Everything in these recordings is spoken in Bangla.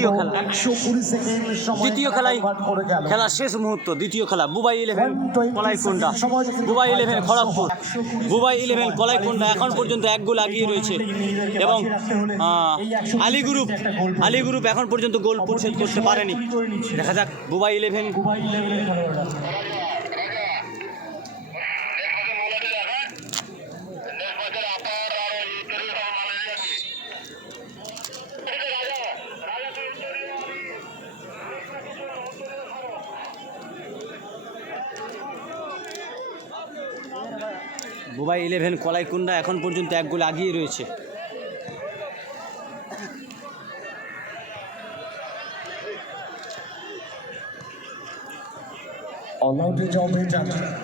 দ্বিতীয় খেলা 120 সেকেন্ড সময় দ্বিতীয় খেলায় খেলার শেষ মুহূর্ত দ্বিতীয় খেলা বুবাই 11 কলাইকুণ্ডা বুবাই 11 খড়গপুর বুবাই 11 কলাইকুণ্ডা এখন পর্যন্ত এক গোল এগিয়ে রয়েছে এবং আলী গ্রুপ এখন পর্যন্ত গোল পরিশোধ করতে পারেনি। দেখা যাক বুবাই 11 বুবাই 11 কলাইকুণ্ডা এখন পর্যন্ত এক গোল এগিয়ে রয়েছে। অলআউটে জবেট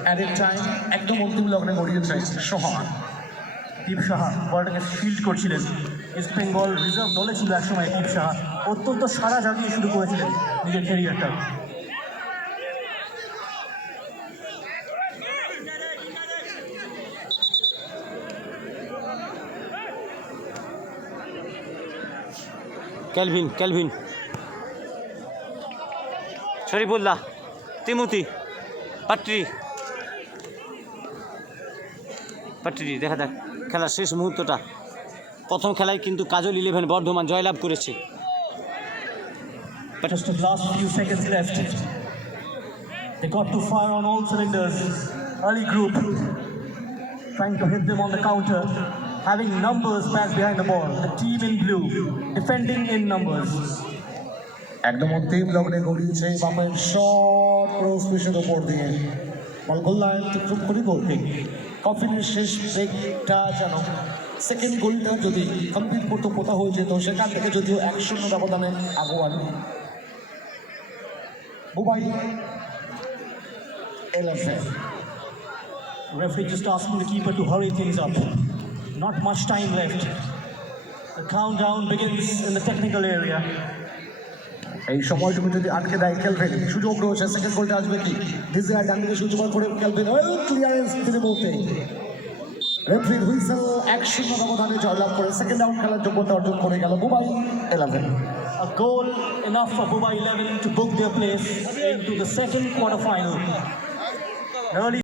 অ্যাট টাইম একদম অন্তিম লগ্নে গড়িয়েছে সোহান। দীপ সাহা বলটাকে ফিল্ড করছিলেন। ইস্ট বেঙ্গল রিজার্ভ দলে ছিল একসময় দীপ সাহা, অত্যন্ত সারা জাগিয়ে শুরু করেছিলেন নিজের ক্যারিয়ারটা। ক্যালভিন শরীফুল্লাহ তিমুতি পাট্রি দেখা যাক খেলার শেষ মুহূর্তটা। প্রথম খেলায় কিন্তু কাজল 11 বর্ধমান জয়লাভ করেছে। Just the last few seconds left. They got to fire on all cylinders. Early group trying to hit them on the counter, having numbers back behind the ball. The team in blue defending in numbers. একদম অন্তিম লগ্নে গড়িয়েছে বাপের শট ক্রস পিসের উপর দিয়ে বল গোল লাইন চুপ করে গোল। কফিনের শেষ ব্রেকটা যেন সেকেন্ড গোলটা যদি কমপ্লিট করতে পোতা হয়ে যেত, সেখান থেকে যদিও 1-0 ব্যবধানে আগুয়ান Bubai 11। Referee just asking the keeper to hurry things up. Not much time left. The countdown begins in the technical area. এই সময়টুকু যদি আটকে দেয় ক্যালভিন, সুযোগ রয়েছে সেকেন্ড গোলটা আসবে কি? ডিজায়ার ডান দিকে সুযোগ করে ক্যালভিন ওয়েল ক্লিয়ারেন্স তিনি বলতে রেফারির হুইসেল 1-0 ব্যবধানে জয়লাভ করে সেকেন্ড রাউন্ড খেলার যোগ্যতা অর্জন করে গেল Bubai 11। A goal enough for Bubai 11 to book their place into the second quarterfinal. Early